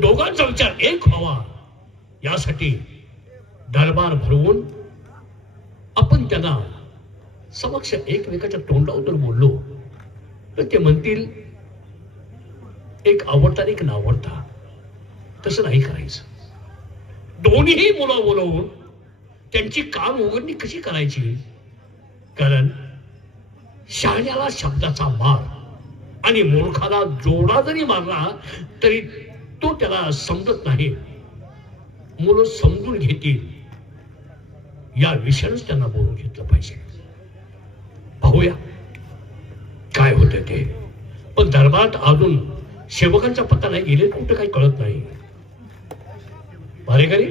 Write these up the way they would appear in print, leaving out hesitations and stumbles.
दोघांचा विचार एक व्हावा यासाठी दरबार भरवून आपण त्यांना समक्ष एकमेकाच्या तोंडावर जर बोललो तर ते म्हणतील एक आवडता एक नावडता. तसं नाही करायचं. दोन्हीही मुलं बोलवून त्यांची कान उघडणी कशी करायची. कारण शहाण्याला शब्दाचा मार आणि मूर्खाला जोडा जरी मारला तरी तो त्याला समजत नाही. मुलं समजून घेतील या विषयानेच त्यांना बोलून घेतलं पाहिजे. पाहूया काय होतं ते. पण दरबारात अजून सेवकांचा पत्ता नाही. गेले कुठं काही कळत नाही. भारेकरी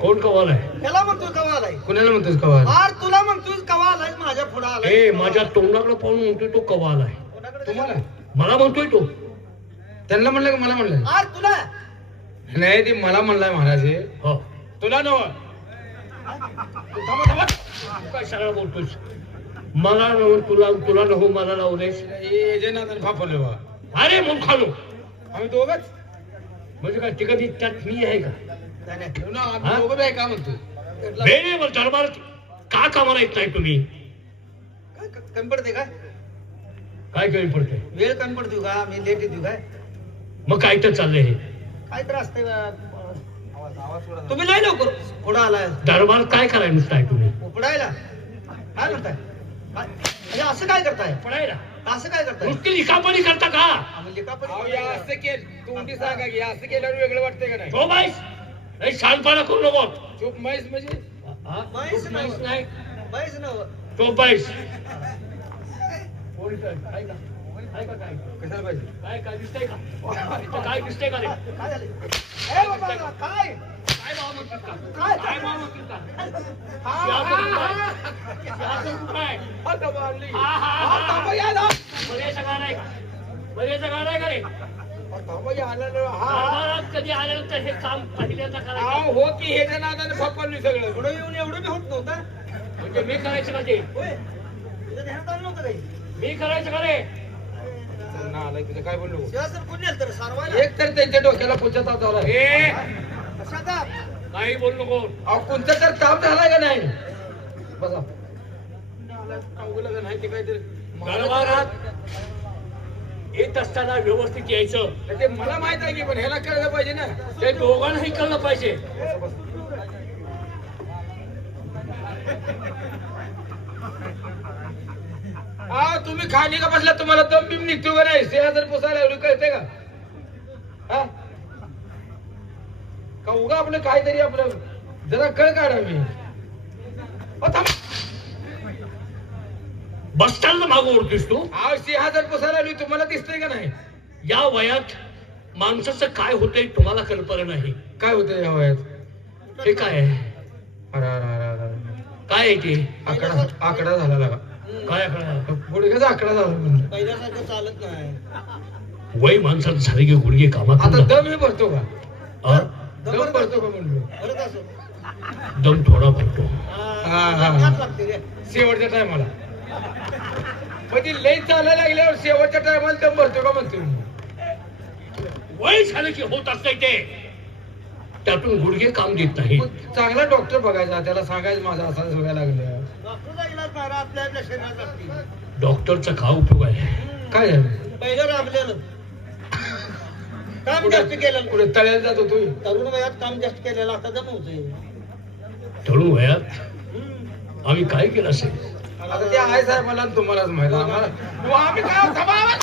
कोण कवाल आहे. त्याला म्हणतोय कवाल आहे. कुणाला म्हणतोस कवाल. आर तुला म्हणतोय कवाल आहे. माझ्या पुढे आलाय. ए माझ्या तोंडाकडे पाहून म्हणतोय तो कवाल आहे. तुम्हाला मला म्हणतोय तो. त्यांना म्हणलं का मला म्हणलं. आर तुला नाही ते मला म्हणलाय महाराज. हो तुला नव काय सगळं बोलतोस. मला नव तुला तुला नको मला लावलेस. फापले बा. अरे मूर्खानो आम्ही दोघच म्हणजे काय तिकडे त्यात मी आहे का. आम्ही दोघं आहे का म्हणतो. वेळेवर दरबारात का कामाला येत नाही तुम्ही. कमी पडते काय. काय कमी पडते. वेळ कमी पडतो का. मी लेट येतो काय. मग काय तर चाललंय हे. काय त्रास तुम्ही नाही लवकर पुढे आलाय. दरबार काय करायला नुसतं आहे तुम्ही. उपडायला काय करताय. म्हणजे असं काय करताय. पडायला असं काय करताय. नुसती लिखापणी करता का. असं केलं तोंडी सांगा की असं केल्यावर वेगळं वाटतंय का नाही. तो बाईस नाही शांतपणा करू नको. चूप म्हैस म्हणजे म्हैस नाही म्हैस नव्ह. तो बाईस कशाला पाहिजे. काय काय दिसतंय का. इथं काय दिसतंय का रे. काय झालं. ए बाबा काय काय भाव म्हणतात का. काय काय भाव म्हणतात का. हा, सिंहासन हा, कुठं आहे? सिंहासन कुठं आहे? आता मारली. हा, हा, हा, हा. थांबा यायला. बरेचं गाणं आहे का. बरेचं गाणं आहे का रे. थांबा आलं. हा दरबारात कधी आल्यानंतर हे काम पहिल्यांदा करायचं. हो की हे नादाने फापरली सगळं. पुढे येऊन एवढं बी होत नव्हतं. म्हणजे मी करायचं का ते. होय तुझं ध्यानात आलं नव्हतं काही. मी करायचं का रे. आलाय तुझं काय बोललो. सिंहासन कोण नेलं तर सारवायला. एक तर त्यांच्या डोक्याला पुच्छा ताप झाला. ए कशाचा. काही बोल नको. अहो कोणता तर ताप झालाय का नाही. बसा अवघड का नाही ते काहीतरी. दरबारात येत असताना व्यवस्थित यायचं. ते मला माहित आहे की पण ह्याला कळलं पाहिजे ना. ते दोघांनाही कळलं पाहिजे. तुम्ही खाली का बसला. तुम्हाला दम बिम निघतो का नाही. 6,000 पुसायला एवढी कळते का. हा का उगा आपलं काहीतरी आपलं जरा कळ काढा. मी बसताना मागं ओढतोस तू. 6,000 पुसायला एवढी तुम्हाला दिसतंय का नाही. या वयात माणसाचं काय होतंय तुम्हाला कल्पना नाही. काय होतं या वयात. हे काय आहे. अरे अरे अरे अरे काय आहे ते. आकडा झाला लागा. काय आकडा. गुडघ्याचा आकडा झाला म्हणलं. पहिल्यासारखं चालत नाही. वय माणसाचं झाले की गुडघे कामात. आता दम हे भरतो का. हा? दम भरतो का म्हणलो. बरं असं. दम थोडा भरतो. हात लागते रे. शेवटच्या टायमाला म्हणजे लई चालायला लागल्यावर शेवटच्या टायमाला दम भरतो का म्हणतो मी. वय झालं की होत असतंय ते. त्यातून गुडघे काम देत नाही. मग चांगला डॉक्टर बघायचा. त्याला सांगायचं माझं असं व्हायला लागलं. डॉक्टरचा इलाज नाही आपल्या आपल्या शरीरात असते. डॉक्टरचा काय उपयोग आहे. काय झालं. पहिलं राबलेलं काम जास्त केलं. पुढे तळ्याला जात होतो. तरुण वयात काम जास्त केलेलं आता जमवतोय. तरुण वयात आम्ही काय केलं असेल. आता ते आहे साहेबाला तुम्हालाच माहिती. आम्हाला आम्ही काय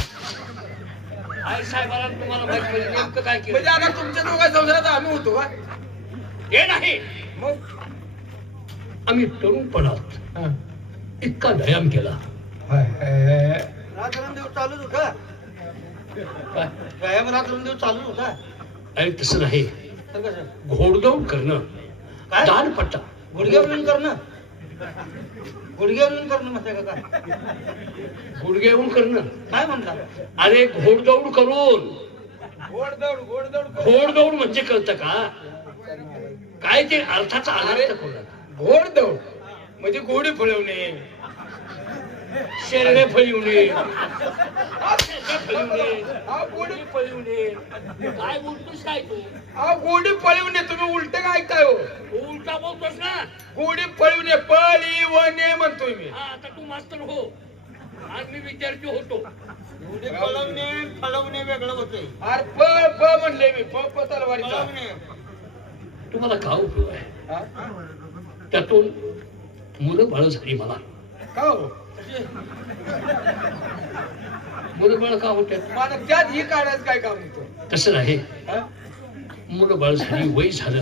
आई साहेबांना तुम्हाला माहित पाहिजे नेमकं काय केलं. म्हणजे आता तुमच्या दोघा संसारात आम्ही होतो का. हे नाही. मग आम्ही तरुणपणात हा. इतका व्यायाम केला. रात्रंदिवस चालूच होता. काय व्यायाम रात्रंदिवस चालूच होता. अरे तसं नाही. तर कसं घोडदौड करणं. काय? दानपट्टा. गुडघ्यावरून करणं. गुडघ्यावरून करणं म्हणताय का काय. गुडघे येऊन करणं. काय म्हणता. अरे घोडदौड करून. घोडदौड घोडदौड म्हणजे कळतं का. काय ते अर्थाचा अनर्थ करू नका. घोड दौड म्हणजे घोडी फळवणे, शेरडे फळवणे, गोडी फळवणे. काय बोलतोस काय तू? गोडी पळवणे. तुम्ही उलट काय ऐकताय हो? उलटा बोलतोस ना. गोडी पळवणे पळवणे म्हणतोय मी. हा, आता तू मास्तर हो, आज मी विद्यार्थी होतो. फळवणे वेगळं होतंय. अरे प म्हणले मी, प तलवारीचा. तुम्हाला काय उपयोग आहे? हा? त्यातून मुलं बाळ झाली मला. का हो? मुलं बाळ का होत्यात? मला त्यात ही काढायचं काय काम होतं? तसं नाही. हा? मुलं बाळ झाली, वय झालं,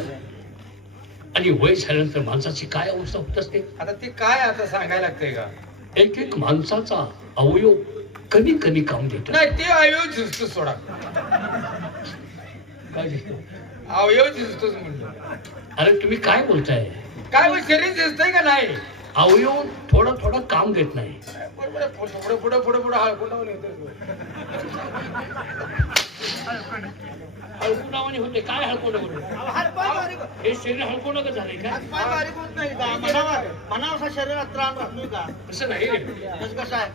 आणि वय झाल्यानंतर माणसाची काय अवस्था होत असते? आता ते काय आता सांगायला लागतंय का? एक एक माणसाचा अवयव कमी कमी काम देतो. नाही, ते अवयव झिजतो सोडा. काय दिसतो? अवयव झिजतोच म्हणलं. अरे तुम्ही काय बोलताय? काय मग शरीर झिजतंय का नाही? अवयव थोडं थोडं काम देत नाही. बरोबर आहे. पुढं पुढं पुढं पुढं हळकुंडावून येतो. हळकुंडावाने होते. काय हळकुंड होते? हे शरीर हळकुंड का झाले का? बारीक होत नाही का? मनावर शरीरात त्रास राहतोय का? तसं नाही रे. कसं कसं आहे?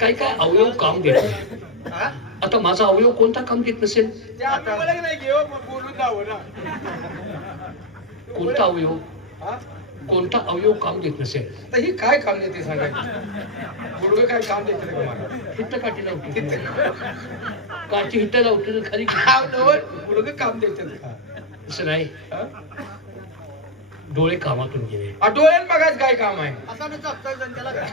काय काय अवयव काम देत नाही. हा? आता माझा अवयव कोणता काम देत नसेल? ते आता मला नाही घेऊ, मग बोलून जावं ना. कोणता अवयव, हा? कोणता अवयव काम देत नसेल? तर ही काय काम देते सांगायचं? गुडघं काय काम देते रे तुम्हाला? हिट्ट काठी लावते. काठी हिट्ट लावते तर खाली. गुडघं काम देते का? तसं नाही. हा? डोळे कामातून गेले. डोळ्यात बघायचं काय काम आहे? असा नाही चापताय त्याला काय?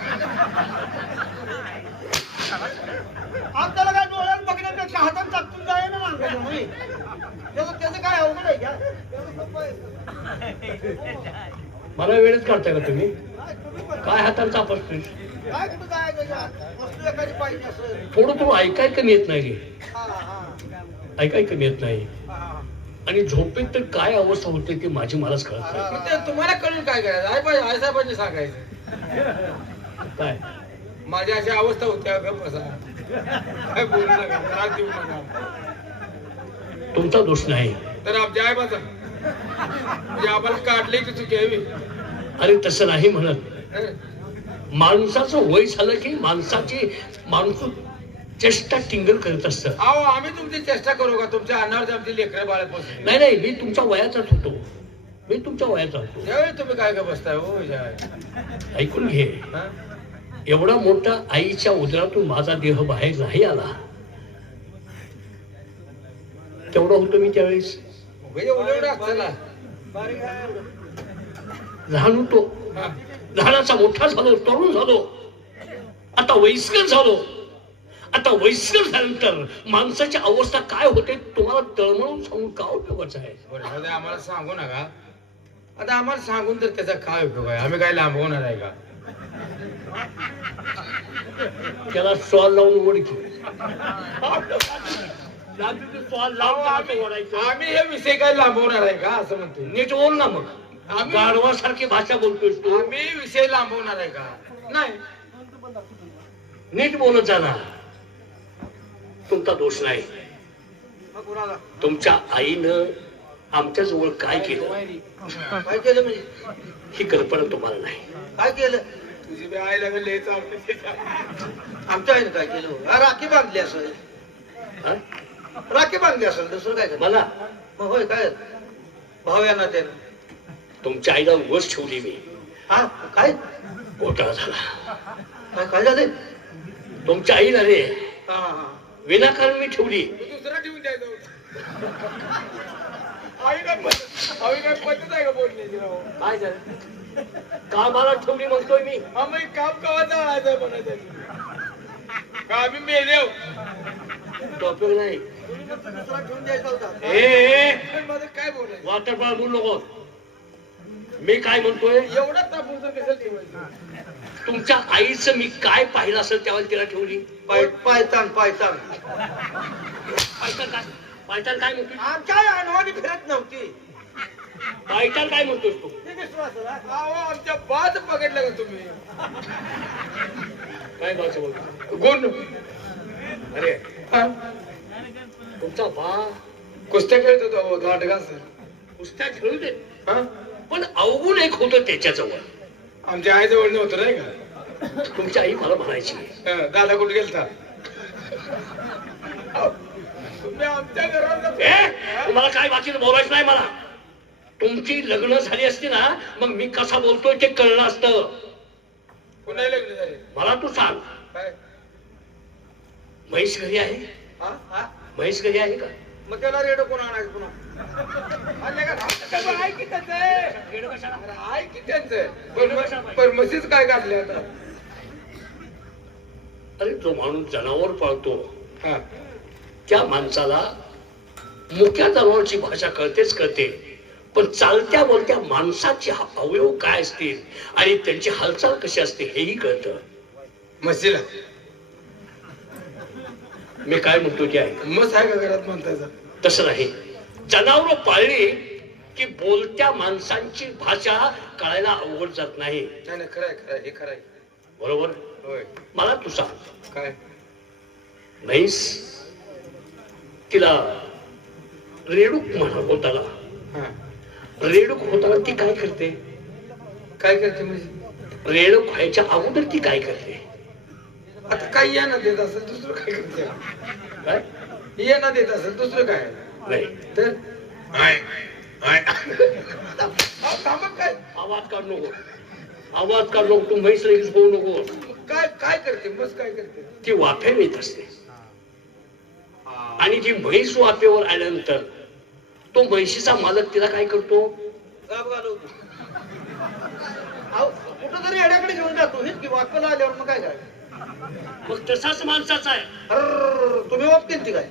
आपल्याला काय डोळ्यात बघण्यापेक्षा हातात चापतून जाय ना माणसाच्या मुली. त्याचं काय अवघड आहे का? त्याचं सोपं आहे. मला वेळच काढताय का तुम्ही? काय तुम्ही पण काय हाताला चापसतोय? काय कुठं जायचं का? वस्तू एखादी पाहिजे असेल. थोडं थोडं ऐकाय कमी येत नाही रे. हा, हा. ऐकाय कमी येत नाही. हा. आणि झोपेत तर काय अवस्था होते ती माझी मलाच कळत नाही. मग ते तुम्हाला कळून काय करायचं? आई साहेबांनी सांगायचं. काय माझी अशी अवस्था होती. गप्प बसा. काय बोलू नका, त्रास देऊ नका. तुमचा दोष नाही. तर आमच्या आई बाजा म्हणजे आम्हाला काढले की चुकी आहे. अरे तसं नाही म्हणत. माणसाचं वय झालं की माणूस चेष्टा टिंगल करत असतं. अहो, आम्ही तुमची चेष्टा करू का? तुमच्या अन्नावर आमची लेकरं बाळ बसली. नाही नाही, मी तुमच्या वयाचाच होतो. मी तुमच्या वयाचा होतो. त्यावेळी तुम्ही काय का बसताय हो? ऐकून घे. हा? एवढा मोठा आईच्या उदरातून माझा देह बाहेर नाही आला तेवढा होतो मी त्यावेळेस. एवढं चला बारीक आहे. लहान होतो. हा. लहानाचा मोठा झालो, तरुण झालो, आता वयस्कर झालो. आता वयस्कर झाल्यानंतर माणसाची अवस्था काय होते तुम्हाला तळमळून सांगून का उपयोगाचं आहे? बरं, जाऊ दे, आम्हाला सांगू नका. आता आम्हाला सांगून तर त्याचा काय उपयोग आहे? आम्ही काय लांबवणार आहे का? त्याला स्टॉल लावून ओढकी. ओढायचं. आम्ही हे विषय काय लांबवणार आहे का असं म्हणतो? नीट बोल ना मग. आम्ही गाढवासारखी भाषा बोलतोय तू. आम्ही विषय लांबवणार आहे का? नाही. नीट बोलत जाणार. तुमचा दोष नाही. मग कुणाला? तुमच्या आईनं आमच्या जवळ काय केलं काय केलं म्हणजे? ही कल्पना तुम्हाला नाही. काय केलं? तुझी बी आई लागेल लिहायचं आमच्या आईने काय केलं? हा, राखी बांधली असेल. हा? राखी बांधली असेल, दुसरं काय केलं? मला मग होय काय भाव या नात्यानं? तुमच्या आईला उगाच ठेवली मी. हा, काय घोटाळा झाला. काय काय झालं? तुमच्या आईला रे हा, हा. विनाकारण मी ठेवली. दुसरा ठेवून द्यायचं होतं. आई काय पद्धत आहे का बोलण्याची राव? काय झालं? कामाला ठेवली म्हणतोय मी. आम्ही काम कवा जाळायचं म्हणायचं का? आम्ही मेले तो उपयोग नाही. दुसरा ठेवून द्यायचा होता. माझं काय बोलायचं? वॉटर बॉल बोलू नको. मी काय म्हणतोय, एवढा तापून तर कसं ठेवायचं? तुमच्या आईचं मी काय पाहिलं असेल त्यावेळेला तिला ठेवली. पायतान पायतान काय, पायतान काय म्हणतोय? आमच्या अनवाणी फिरत नव्हती. पायतान काय म्हणतोस तू? ते विश्वास आहे, हा? अहो, आमच्या बाज पकडलं का तुम्ही? काय भाषा बोलतो? गुण अरे हा? तुमचा बा कुस्त्या खेळत होतो दांडगा सर. कुस्त्या खेळू दे, हा? पण अवगुण एक होतं त्याच्याजवळ. आमच्या आईजवळ नव्हतं नाही का? तुमची आई मला म्हणायची, दादा कुठे गेलता? तुम्ही आमच्या घरात तुम्हाला काय बाकीचं बोलायचं नाही मला. तुमची लग्न झाली असती ना, मग मी कसा बोलतोय ते कळलं असतं. पुन्हा लग्न झाले मला तू सांग, काय? म्हैस घरी आहे? हा? हा? म्हैस घरी आहे का? मग त्याला रेडो कोण आणायचं पुन्हा? आहे की त्यांचं? रेडं कशाला? आहे की त्यांचं? पण म्हशीच काय काढले आता? अरे जो माणूस जनावर पाळतो हा. त्या माणसाला मुक्या जनावरची भाषा कळतेच कळते, पण चालत्या बोलत्या माणसाचे अवयव काय असतील आणि त्यांची हालचाल कशी असते हेही कळतं. म्हशीला मी काय म्हणतो ते आहे. मस आहे का घरात म्हणतायचा? तसं नाही. जनावर पाळली की बोलत्या माणसांची भाषा कळायला अवघड जात नाही. नाही नाही, खरंय खरंय, हे खरंय. बरोबर? होय. मला तू सांग, काय? म्हैस तिला रेडूक म्हणा होताला, हा. रेडूक होताना ती काय करते? काय करते म्हणजे? रेडूक व्हायच्या अगोदर ती काय करते? आता काय या ना देत असेल दुसरं काय करते? काय ये ना देत असेल दुसरं काय? नाही, तर थांबा, काय आवाज काढ नको, आवाज काढ नको, तू म्हैस लगेच बोलू नको. काय काय करते? मस काय करते? ती वाफे येत असते आणि जी म्हैस वाफेवर आल्यानंतर तो म्हैशीचा मालक तिला काय करतो? गाब घालवतो. अहो, कुठं तरी येड्याकडे घेऊन जातो. हेच की वाकला आल्यावर मग काय करायचं? मग तसाच माणसाचा आहे. अर्र, तुम्ही वाप केली काय?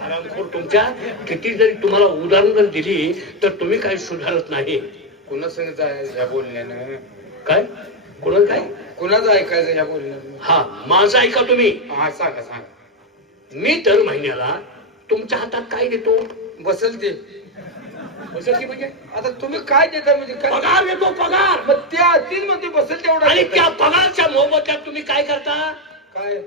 हरामखोर तुमच्या किती जरी तुम्हाला उदाहरण जर दिली तर तुम्ही काही सुधारत नाही. कुणा संग जायचं ह्या बोलण्यानं? काय कोणाला काय? कुणाचं ऐकायचं ह्या बोलण्यानं? हा, माझं ऐका तुम्ही. हा, सांगा सांगा. मी दर महिन्याला तुमच्या हातात काय देतो? बसल ते. बसल की म्हणजे आता तुम्ही काय देता म्हणजे काय? पगार देतो, पगार. मग त्या तीन मध्ये बसेल तेवढा आणि देता. त्या पगारच्या मोबदल्यात तुम्ही काय करता? काय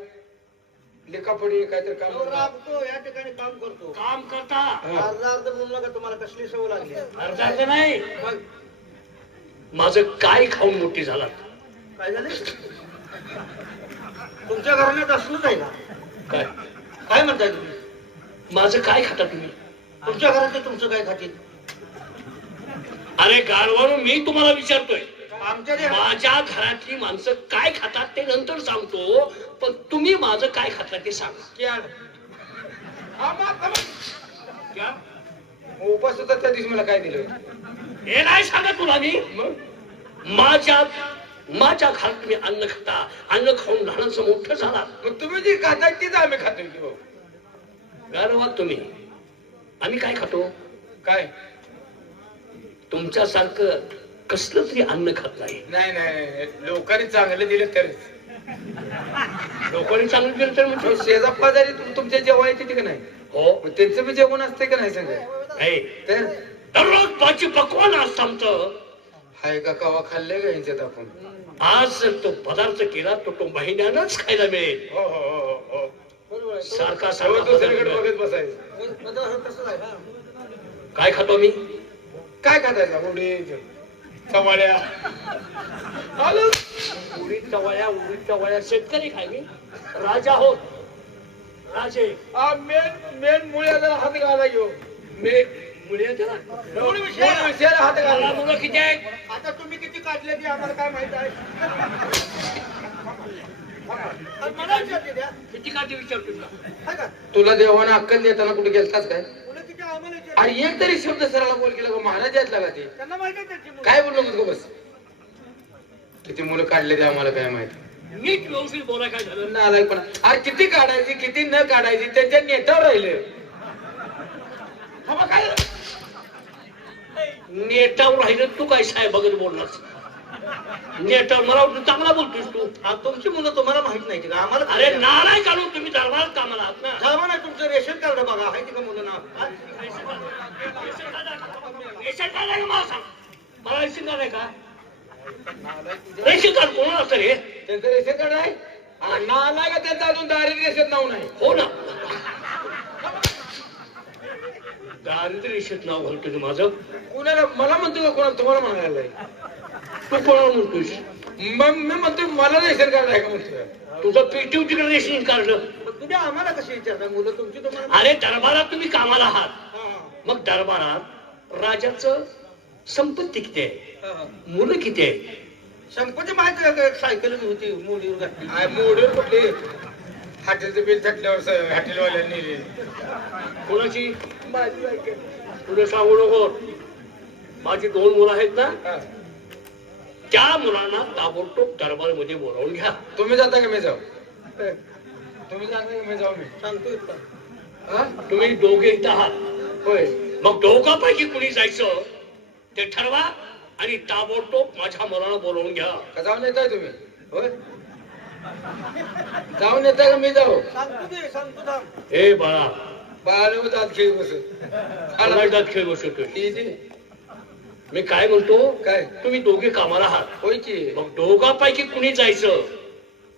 लेखापडी काहीतरी काम तो राबतो, या ठिकाणी काम करतो. काम करता. अर्धा म्हणू नका, तुम्हाला कसली सवय लागली. अर्जाचं नाही, मग माझं काय खाऊन मोठी झाला. काय झालं? तुमच्या घराण्यात असलंच आहे का? काय काय म्हणताय तुम्ही? माझं काय खाता तुम्ही? तुमच्या घरात तुमचं काय खातील? अरे गाढवानो, मी तुम्हाला विचारतोय, आमच्या ते माझ्या घरातली माणसं काय खातात ते नंतर सांगतो, पण तुम्ही माझं काय खाता ते सांगा. क्या? क्या? उपास होता त्या दिवशी मला काय दिलं? हे नाही सांगत तुला मी. माझ्या घरात तुम्ही अन्न खाता, अन्न खाऊन लहानाचं मोठं झाला. मग तुम्ही जी खाताय तीच आम्ही खातोय की भाऊ. गाढवा तुम्ही, आम्ही काय खातो? काय? तुमच्यासारखं कसलं तरी अन्न खात नाही. नाही नाही, लोकांनी चांगलं दिलं तरच. लोकांनी चांगलं केलं तर म्हणजे शेजा पाजारी तुमच्या जेवण येते का नाही? हो, मग त्यांचं बी जेवण असते का नाही सगळं? नाही. तर दररोज पाची पकवान असतं आमचं. हाय का कवा खाल्लंय का यांच्यात आपण? आज जर तो पदार्थ केला तर तो महिन्यानंच खायला मिळेल. हो हो हो हो. बरोबर आहे. सारखा हो, सारखा दुसरीकडे पदार्थ. बघत बसायचं. बदल होत तसंच आहे, हा. काय खातो मी? काय खातायचा? उडीद चवाळ्या. आलो. उडीद चवळ्या शेतकरी खाय मी. राजा हो, राजे. मेन मुळे जरा हात घाला घेऊ. मी मुळे त्याला मूळ विषयाला हात मला घाला. मुलं किती आहेत? आता तुम्ही किती काढले ते आम्हाला काय माहित आहे? आणि मला विचारते द्या. किती काठी विचारतो तुला? हाय का? तुला देवानं अक्कल देताना कुठे गेलताच काय? मुलं किती आम्हाला विचारते. आणि एक तरी शब्द सरळ बोल केला का? महाराज आहेत का ते? त्यांना माहित आहे त्यांची मुलं. काय बोललो मग बस? किती मुलं काढले ते आम्हाला काय माहित? नीट व्यवस्थित बोला. काय झालं? नालायक पण. अरे किती काढायची किती न काढायची त्यांच्या नेत्यावर राहिले. काय नेटावर राहिलं तू काय साहेब बघत बोललास? नेटावर मला वाटतं चांगला बोलतोस तू. आ, तुमची मुलं तुम्हाला माहित नाही का? आम्हाला अरे नालाय काढून तुम्ही दरबारात कामाला आहात ना. थांबा ना, तुमचं रेशन कार्ड बघा, आहे का मुलं ना? हा? रेशन कार्ड आहे का मला सांग? मला रेशन कार्ड आहे का? रेशन कार्ड कोणाला असतं रे? त्यांचं रेशन कार्ड आहे? नालाय का त्यांचं अजून दारिद्र्य रेशन नाव नाही? हो ना. दारिद्र्य रेषेत नाव घालतोय माझं. कोणाला मला म्हणतो का कोणाला तुम्हाला म्हणायला तू कोणाला म्हणतोयस? मग मी म्हणतो मला रेशन कार्ड आहे का म्हणतोय. तुझं पेटीव तिकडे रेशन काढलं. पण तुम्ही आम्हाला कशी विचारता मुलं तुमची तुम्हाला अरे दरबारात तुम्ही कामाला आहात. हा, मग दरबारात राजाचं संपत्ती किती आहे, हा. मुलं किती आहे? संपत्ती माहिती आहे का? एक सायकल होती मोडीवर घातली. काय मोडून कुठली हॉटेलचं बिल थकल्यावर हॉटेलवाल्यांनी नेली. कोणाची? माझी बायको. तुला सांगू नको. माझी 2 मुलं आहेत ना, हा. त्या मुलांना ताबडतोब दरबारमध्ये बोलावून घ्या. तुम्ही जाता का मी जाऊ? तुम्ही जाता का मी जाऊ? मी सांगतोय का? हा? तुम्ही दोघे इथं आहात. होय. मग दोघांपैकी कुणी जायचं ते ठरवा आणि ताबडतोब माझ्या मुलाला बोलावून घ्या. का जाऊन येताय तुम्ही? होय. जाऊन येताय का मी जाऊ? सांगतो थांब. हे बाळा, बाळाला जात खेळ बस. आलायदात खेळ बसवतोय. किती? मी काय म्हणतो, काय? तुम्ही दोघे कामाला आहात. होय की. मग दोघांपैकी कुणी जायचं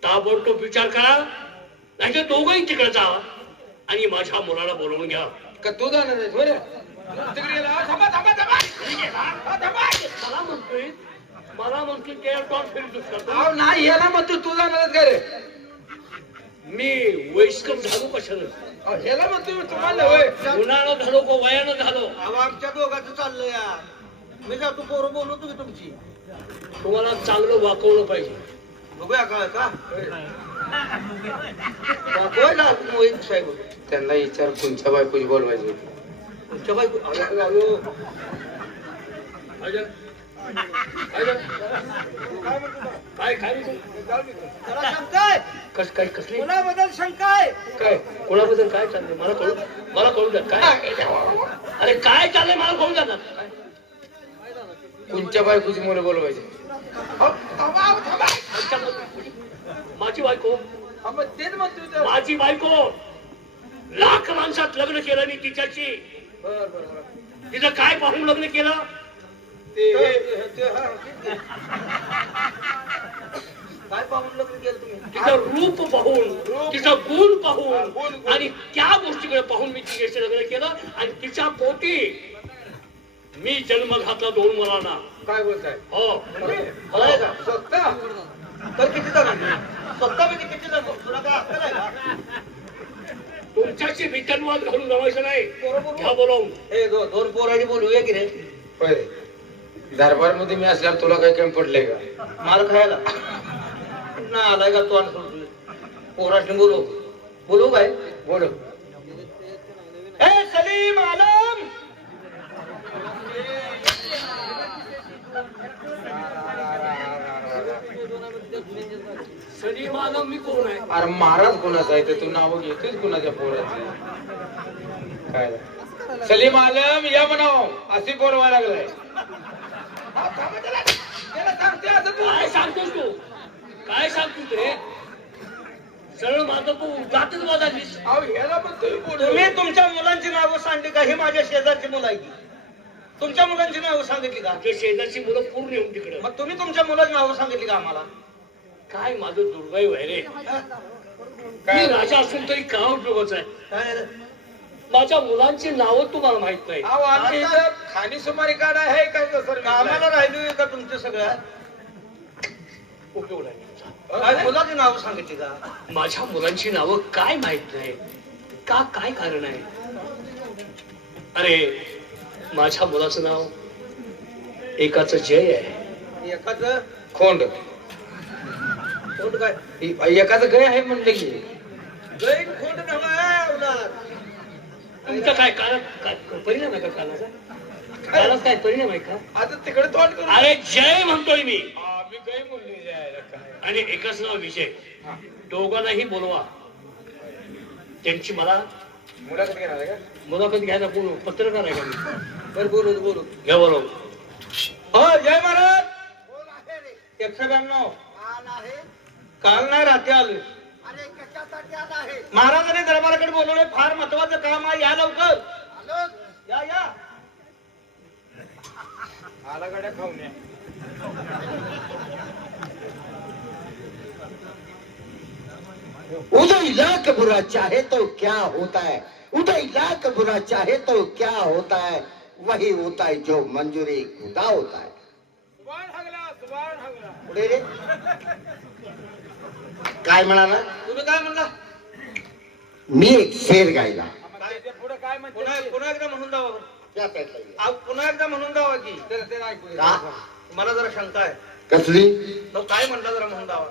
ताबडतोब विचार करा, नाही तर दोघंही तिकडे जा आणि माझ्या मुलाला बोलावून घ्या. का तू जाणार आहेस बरं? तिकडे गेला. थांबा थांबा थांबा. हा, थांबा. मला म्हणतोय ते टॉप फिरतोस का तू? अहो, नाही याला मग तू जाणार आहेस का रे? मी वयस्कर झालो कशानं? अहो, ह्याला मग तुम्हाला होय. गुणानं झालो का वयानं झालो? अहो, आमच्या दोघांचं चाललंय यार. मी जातो पोरं बोलवतो की तुमची. तुम्हाला चांगलं वाकवलं पाहिजे. बघूया का? दाखवाय ना मोहित साहेब. त्यांना विचार कोणच्या बायकोची बोलवायची होती. तुमच्या बायको काय काय त्याला शंका आहे. काय कसली कोणाबद्दल शंका आहे? काय कोणाबद्दल काय चाललंय मला कळू द्या. काय अरे काय चाललंय मला कळू द्या. काय कोणच्या बायकोची मुलं बोलवायची? माझी बायको तेच म्हणतो. माझी बायको लाख माणसात लग्न केलं मी तिच्याशी. तिचं काय पाहून लग्न केलं? काय पाहून लग्न केलं तुम्ही? तिचं रूप पाहून, तिचं गुण पाहून आणि त्या गोष्टीकडे पाहून मी तिच्याशी लग्न केलं आणि तिच्या पोटी मी जन्म घातला 2 मुलांना. काय बोलताय? हो आहे का? स्वतः तर किती जण? स्वतः म्हणजे किती जण? तुला काय अक्कल आहे का? तुमच्याशी वितनवाद घालून जमायचं नाही. बरोबर. घ्या बोलावून. हे 2 पोरांनी बोलूया की रे? होय. दरबार मध्ये मी असल्यावर तुला काही कमी पडलंय का? माल खायला ना आलाय का तू? आणि पोराशी बोलू काय? बोल. ए सलीम आलम. सलीम आलम मी कोण आहे? अरे महाराज कोणाचा आहे ते तू नाव घेतोस कुणाच्या पोराची? काय सलीम आलम या म्हणाव अशी बोलवा लागलाय. काय सांगतोस तू? काय सांगतोस रे? सरळ माझं तू जातच वाजालीस. अहो ह्याला पण तुम्ही बोलू. तुम्ही तुमच्या मुलांची नावं सांगली का? ही माझ्या शेजारची मुलं आहे की. तुमच्या मुलांची नावं सांगितली का? तुझ्या शेजारची मुलं पूर्ण येऊन तिकडे. मग तुम्ही तुमच्या मुलाची नावं सांगितली का आम्हाला? काय माझं दुर्दैव आहे रे. काय? मी राजा असून तरी का उपयोगाचं आहे? काय रे? माझ्या मुलांची नावं तुम्हाला माहित नाही. अहो आमच्या इथं खाणी सुमारी कार्ड आहे काय सर? आम्हाला राहिली का तुमच्या सगळ्या? उपयोग नाही. काय मुलाची नावं सांगितली का? माझ्या मुलांची नावं काय माहित नाही का? काय कारण आहे? अरे माझ्या मुलाचं नाव एकाचं जय आहे, एकाच खोंड. खोंड काय? एकाचं गय आहे म्हणलं की. गैर खोंड नव्हे. तुमचा काय काय परिणाम आहे का कानाचा? कानाचा काय परिणाम आहे का? आता तिकडे तोंड करू. अरे जय म्हणतोय मी. मी गय म्हणली जायला काय. आणि एकच नाव विजय. दोघांनाही बोलवा. त्यांची मला मुलाखत घेणार आहे का? मुलाखत घ्यायला कोण पत्रकार आहे का मी? बरं बोलू. घ्या बोलव. हो जय महाराज. 192. काल नाही रात्री आलोय. महाराजांनी दरबाराकडे बोलवले. फार महत्वाचं काम आहे. या लवकर. या. आला गाड्या खाऊन या. उदय लाख बुरा चाहे तो क्या होता है, उदय लाख बुरा चाहे तो क्या होता है, वही होता है जो मंजूरी खुदा होता है. पुढे रे. काय म्हणाला? तुम्ही काय म्हणला? मी एक शेर गायला. पुन्हा एकदा म्हणून जावा बरं. त्या साईडला ये. अहो, पुन्हा एकदा म्हणून जावा की का? मला जरा शंका आहे. कसली? तो काय म्हणला जरा म्हणून जावा.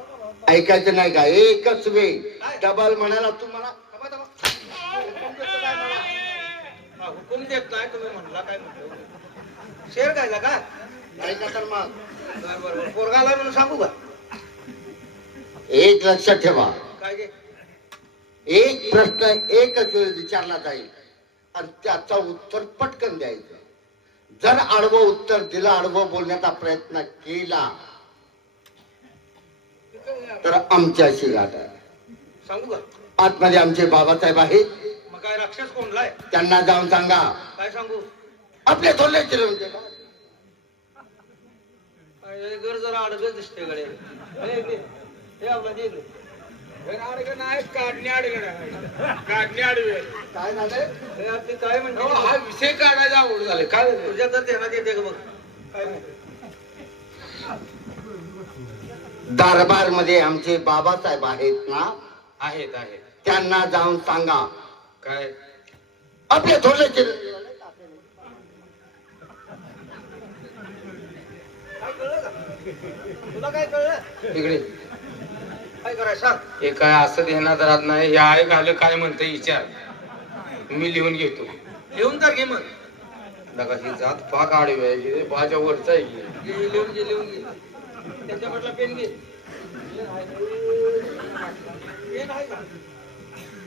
ऐकायचं नाही का? एकच वेळ डबल म्हणाला तुम्हाला. थांबा, थांबा. हुकूम देतो काय मला? हा, हुकूम देत नाही तुम्ही म्हणला काय म्हणतो शेर गायला का? ऐका तर मग. बरं पोरगाला म्हणून सांगू का? एक लक्षात ठेवा, काय गे? एक प्रश्न एकच वेळ विचारला जाईल आणि त्याचा उत्तर पटकन द्यायचं. जर आडवं उत्तर दिलं, आडवं बोलण्याचा प्रयत्न केला तर आमच्याशी गाठ आहे. सांगू का? आतमध्ये आमचे बाबासाहेब आहेत, मग काय राक्षस कोणलाय? त्यांना जाऊन सांगा काय सांगू? आपले थोरले चिरवून दे. घर जरा अडगत दिसते गडे. हे आपला दे इकडे. काढणे आडवे काय झालं? हे आपली काय म्हणते? हा विषय काढायचा आवड झाले काय झालं? तुझ्या तर ध्यानात येते का बघ. काय म्हणते? दरबार मध्ये आमचे बाबासाहेब आहेत ना, आहेत आहेत त्यांना जाऊन सांगा काय आपले थोरले चिरवून. काय कळलं का? तुला काय कळलं? इकडे काय करायचं सांग. हे काय असं ध्यानात राहत नाही. हे आहे घालं काय म्हणतं विचार, मी लिहून घेतो. लिहून तर घे मग. दादा ही जात पाक आडवी आहे, हे बाच्या वरचा आहे की. लिहून घे. त्याच्या म्हटलं पेन घे. पेन आहे का?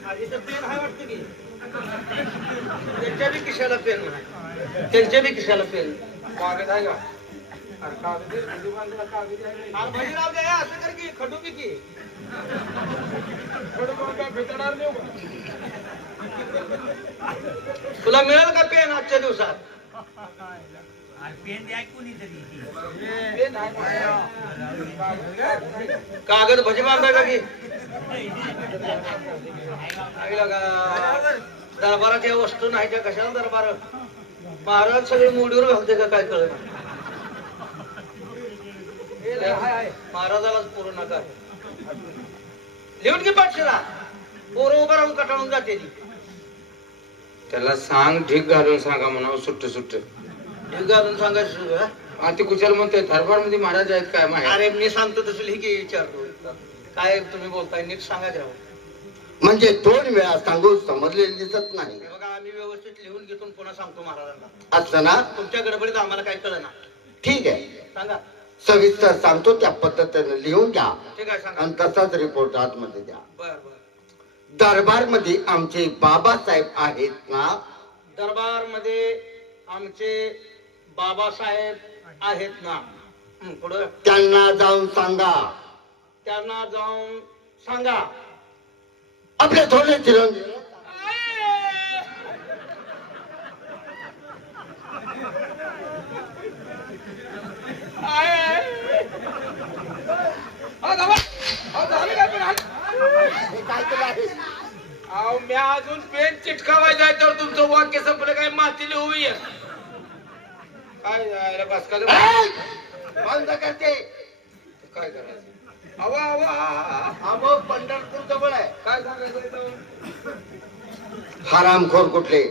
आधी तर पेन आहे वाटतं की. त्यांच्या बी खिशाला पेन आहे. त्यांच्या बी खिशाला पेन. कागद आहे का? अरे कागद आहे, बिजू बांधला कागद आहे. अरे भजीराव दे, असं कर की खडू की. भेटणार नाही का? तुला मिळेल का पेन आजच्या दिवसात? कागद भजी बांधाय का की? दरबारात या वस्तू नाही त्या कशाला दरबार? महाराज सगळे मोडीवर घालते का काय कळत? महाराजालाच पोरं नका. लिहून घे पाठशीला. पोरं उभं राहून कटाळून जाते ती. त्याला सांग ढीक घालून सांगा म्हणावं सुट्ट सुट्ट. हे घालून सांगायचं का? आता कुशाल म्हणतोय दरबार मध्ये महाराज आहेत काय माहिती? अरे मी सांगतो तसं लिही की विचारतो. काय तुम्ही बोलताय नीट सांगायचं राहू. म्हणजे 2 वेळा सांगून समजलेले दिसत नाही. हे बघा आम्ही व्यवस्थित लिहून घेतो पुन्हा सांगतो महाराजांना. असं ना? तुमच्या गडबडीत आम्हाला काय कळना. ठीक आहे, सांगा. सविस्तर सांगतो त्या पद्धतीने लिहून घ्या ठीक आहे सांगा. आणि तसाच रिपोर्ट आतमध्ये द्या. बर दरबार मध्ये आमचे बाबासाहेब आहेत ना, दरबार मध्ये आमचे बाबासाहेब आहेत ना. पुढं त्यांना जाऊन सांगा त्यांना जाऊन सांगा आपले थोरले चिरंजीव. हे काय केलं आहे? अहो मी अजून पेन चिटकावायचा आहे तर तुमचं वाक्य संपलं काय माती लिहूया काय जायला बस का ए! बंद करते. काय करायचं? अवा अवा हा मग पंढरपूर जवळ आहे. काय सांगायचं? हरामखोर कुठले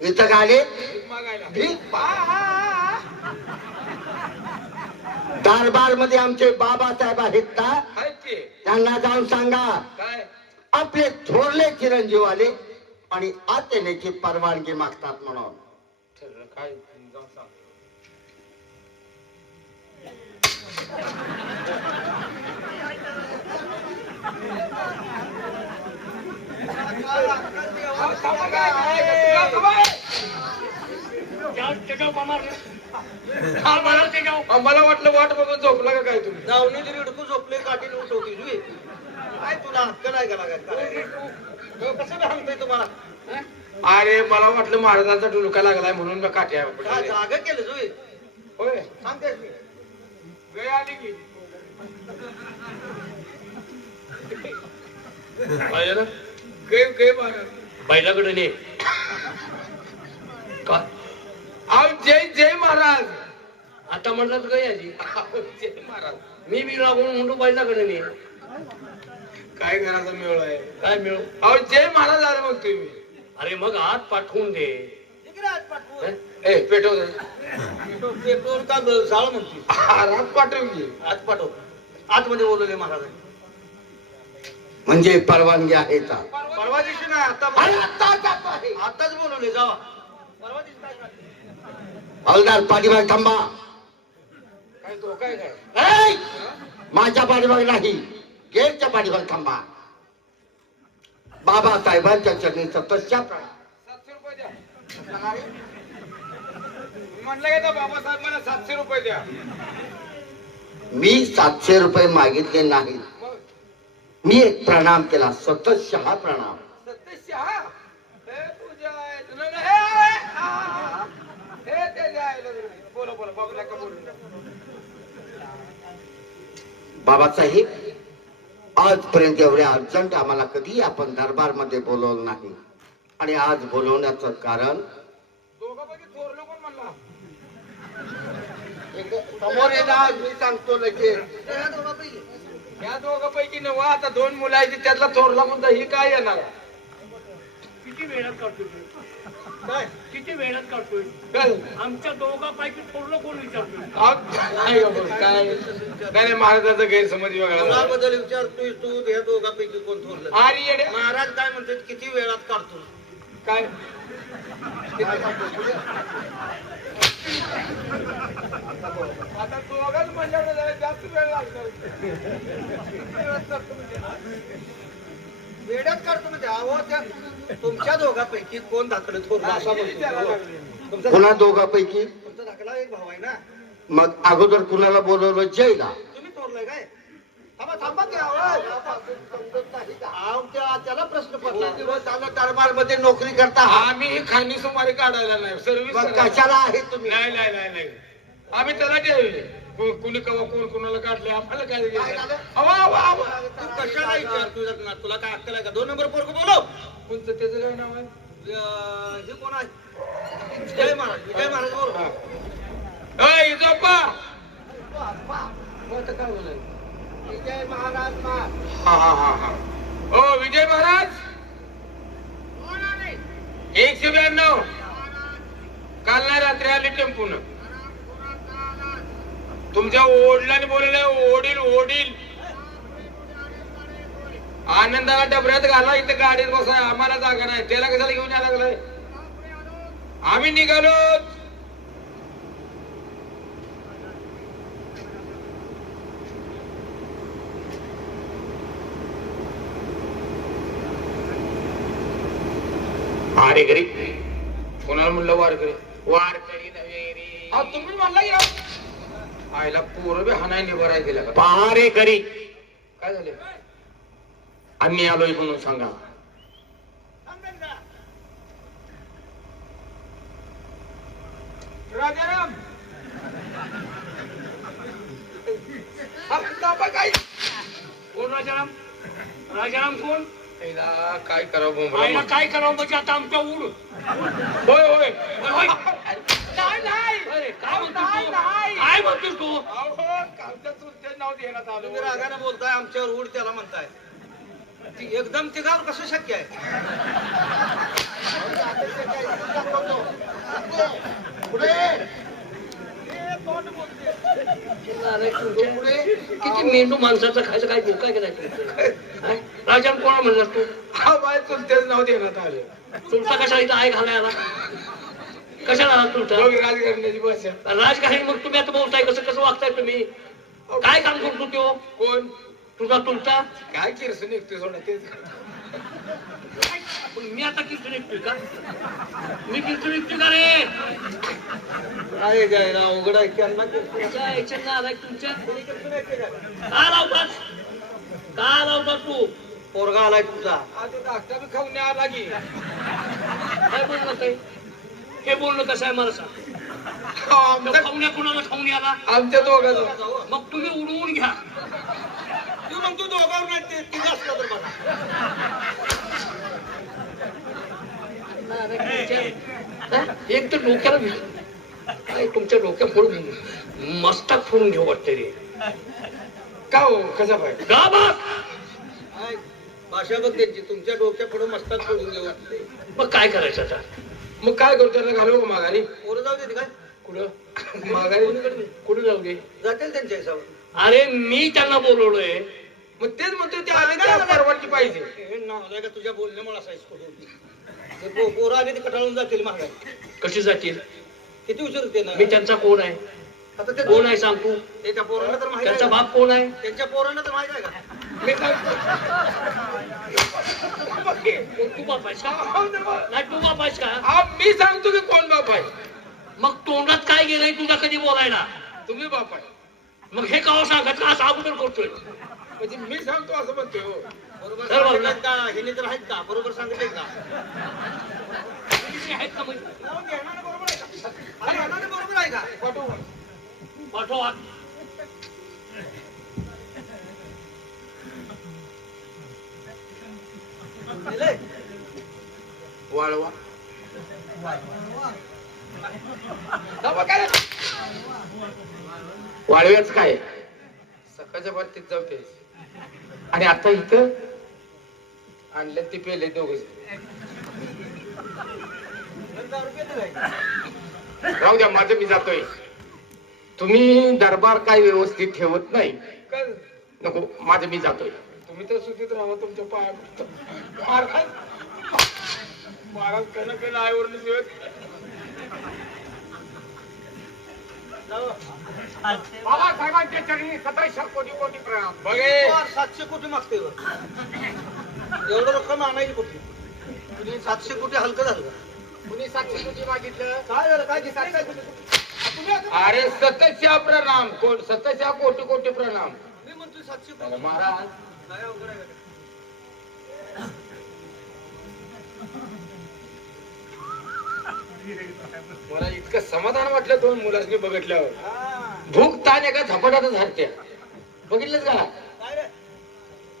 इथं का आले? मागायला भीक दरबार मध्ये आमचे बाबासाहेब आहेत ना, आहेत ते त्यांना जाऊन सांगा काय आपले थोरले चिरंजीव आले आणि आत येण्याची परवानगी मागतात म्हणून. ठरलं काय जाऊन सांग. मला वाटलं वाट बघून झोपला का काय तुम्ही? जाऊन रिडकू झोपले काठीने उठवते जुई. काय तुला हक्क नाही का लागायचं? कसं सांगतोय तुम्हाला? अरे मला वाटलं महाराजांचा डुलका लागलाय म्हणून मी काठ्या काय जागा केलं जुई? होय सांगतेस मी. वेळ आली की पाहिजे ना गे गे महाराज बैलाकडे ने का अहो जय जय महाराज. आता म्हणलात का याची अहो, जय महाराज. मी बी लागून म्हणतो बैलाकडे ने काय घराचा मेळ आहे. काय मिळू अहो जय महाराज आले मग तुम्ही. अरे मग आत पाठवून दे इकडे आज पाठवू. हं? ए पेटव दे. पेट्रोल का जाळ म्हणते हात पाठव की. आज पाठव. आतमध्ये बोलवले महाराज. म्हणजे परवानगी आहे का? परवा दिवशी नाही आता अरे आता जातो आहे. आताच बोलवले जावा. परवा दिवशी काय करायचं? हवालदार पाठीमागे थांबा. काय तो काय काय ऐ! माझ्या पाठीमागे नाही, गेटच्या पाठीमागे थांबा. बाबासाहेबांच्या चरणी तपस्या करा. 700 रुपये द्या. म्हणलं का त्या बाबासाहेब मला 700 रुपये द्या. मी 700 रुपये मागितले नाही. मग मी एक प्रणाम केला, सततशहा प्रणाम. 700. हे तुझ्या आहे. नाही, नाही, हे, हा. हे त्याच्या आहे. बोला बोला बाबूला का बोलू. बाबासाहेब, आजपर्यंत एवढे अर्जंट आम्हाला कधी आपण दरबार मध्ये बोलवलं नाही, आणि आज बोलवण्याचं कारण दोघांपैकी थोरलं कोण म्हणला. समोर येणार. मी सांगतो लगेच. या दोघांपैकी नव्हा आता 2 मुलं आहेत त्यातला थोरला कोणता ही काय येणार. किती वेळात काढतोय तू? काय किती वेळात काढतोय काय आमच्या दोघांपैकी थोडलं कोण विचारतोय नाही महाराजाचा गैरसमज वेगळा. मुलाबद्दल विचारतोय तू. ह्या दोघांपैकी कोण थोरलं? अरे येडे. महाराज काय म्हणतात किती वेळात काढतो? काय आता दोघांच म्हणल्यावर जरा जास्त वेळ लागणार. वेळात काढतो म्हणजे अहो त्या तुमच्या दोघांपैकी कोण धाकलं थोरलं असा विचारायला म्हणतो. लागले. तुमचा पुन्हा दोघांपैकी तुमचा धाकला एक भाऊ आहे ना. मग अगोदर कुणाला बोलवलं? जयला. तुम्ही थोरलाय काय? थांबा थांबा की आवाज. अहो, त्याला प्रश्न पडला. दिवस झालं दरबार मध्ये नोकरी करता. आम्ही खांदी सुमारी काढायला नाही सर्व्हिस मग कशाला आहे तुम्ही? नाही नाही नाही नाही आम्ही त्याला ठेवले. कुणी कवा कोण कोणाला काढले आम्हाला काय झालं? अवा अवा अवा. तू कशाला विचार तुला काय अक्कल आहे का? 2 नंबर पोरग बोलव. कोणतं त्याचं काय नाव आहे. हे कोण आहे? विजय महाराज. विजय महाराज बोल. अय झोपा. आता काय बोलाय. विजय महाराज हा हा हा हा. ओ विजय महाराज 192. काल नाही रात्री आले टेम्पून. तुमच्या ओढल्याने बोलले ओढील ओढील. आनंदाला डबऱ्यात घाला इथे गाडीत बसाय. आम्हाला जागा नाही. त्याला कशाला घेऊन यायला लागलाय. आम्ही निघालो. अरे घरी कोणाला म्हणलं वारकरी. वारकरी नव्हे रे. अहो, तुम्ही म्हणला की आईला पोरं बी हाणाय निभराय दिला का. पहारे करी काय झाले. आम्ही आलोय म्हणून सांगा. राजाराम ताबा काय. कोण राजाराम? राजाराम कोण? आईला काय करावं आईला बोंबला. काय करावं म्हणजे आता आमच्या उड. होय होय. होय. नाही नाही. अरे, काय म्हणतोस नाही, तू? नाही. काय म्हणतोस तू? अहो, कालच्या चुलत्याचं नाव देण्यात आलं. तुम्ही रागाने बोलताय. आमच्यावर उड त्याला म्हणताय. ती एकदम तिघावर कसं शक्य आहे? किती मेंदू माणसाचा खायचं काय काय करायचं. राजाराम कोणा म्हणलास तू? हा बाय चुलत्याचं नाव देण्यात आलं. तुमचा कशाला इथं आहे घालायला? कशाला आला तुमचा बघ राजकारण्याची भाषा. राजकारणी? मग तुम्ही आता बोलताय कसं कसं वागताय तुम्ही? काय काम करतो तो कोण तुझा तुमचा? काय किरस निघते सोडा तेच. पण मी आता कीर्तन निघतोय का? मी कीर्तन निघतोय का रे? काय जायला अवघड आहे त्यांना. तुमच्या याच्यात आलाय तुमच्या का लावतात? का लावतात तू? पोरगा आलाय तुझा. आता धाकटा बी खाऊन आला की. काय बोलणं काय? हे बोलणं कसं आहे मला सांग. आमच्या खाऊन कुणाला खाऊन याला? आमच्या दोघांचं. मग तुम्ही उडवून घ्या. तू म्हणतो दोघांवर नाही ते तिघं असलं तर बघा. एक तर डोक्याला काय तुमच्या डोक्या फोडून मस्तक फोडून घेऊ वाटते रे. का हो कसा पाहिजे का बघ काय भाषा बघ त्यांची तुमच्या डोक्या पुढे मस्तात पडून घेऊ वाटते. मग काय करायचं आता? मग काय करू त्याला घालू का माघारी पोरं जाऊ दे काय कुठं माघारी कुठं जाऊ दे? जातील त्यांच्या हिसाबावर. अरे मी त्यांना बोलवलोय. मग तेच म्हणतो ते आले ते परवडली पाहिजे. हे नाव का तुझ्या बोलण्यामुळे असायच कुठे पोरं आले ते कटाळून जातील महागाई. कशी जातील? किती उशीर होते ना मी त्यांचा कोण आहे? आता ते कोण आहे सांग तू? त्याच्या पोरांना तर माहिती त्यांचा आहे बाप कोण आहे? त्यांच्या पोरांना तर माहिती आहे का? मी सांगतो. तू बाप आहेस का? नाही तू बाप आहेस का? हा, मी सांगतो की कोण बाप आहे. मग तोंडात काय गेलंय तुझा कधी बोलायला? तुम्ही बाप आहे. मग हे काव सांगत का असं अगोदर करतोय? म्हणजे मी सांगतो असं म्हणतोय हो. बरोबर तर बघ ना. सांगितलं का? हिने तर आहेत का? बरोबर सांगितले का? आहेत का म्हणजे? येणारे बरोबर आहे का? अरे येणारे बरोबर आहे का? पाठवा. दिलंय? वाळवा वाळव्याच काय सकाळच्या बाबतीत जाऊते आणि आता इथं आणलं ती पेले दोघ दारू पितो काय? राहू द्या माझं मी जातोय. तुम्ही दरबार काय व्यवस्थित ठेवत नाही नको माझं मी जातोय. तुम्ही तर सुधीत राहा तुमच्या पाया पडतो. महाराज कन कन आईवर जाऊ. बाबासाहेबांच्या चरणी 1700 कोटी कोटी प्रणाम. बघे पोर 700 कोटी मागते बघ. एवढं रक्कम आणायची कुठली? कुणी 700 कोटी हलकं झालं का? कुणी 700 कोटी मागितलं? काय झालं काय 700 कोटी? तुम्ही आता- अरे 1700 प्रणाम 1700 कोटी कोटी प्रणाम. मी म्हणतोय 700 कोटी. महाराज काय अवघड आहे का? मला इतकं समाधान वाटलं दोन मुलांनी बघितल्यावर. हा. भूक ताण एका झपाट्यातच हरत्या. बघितलंच का काय रे?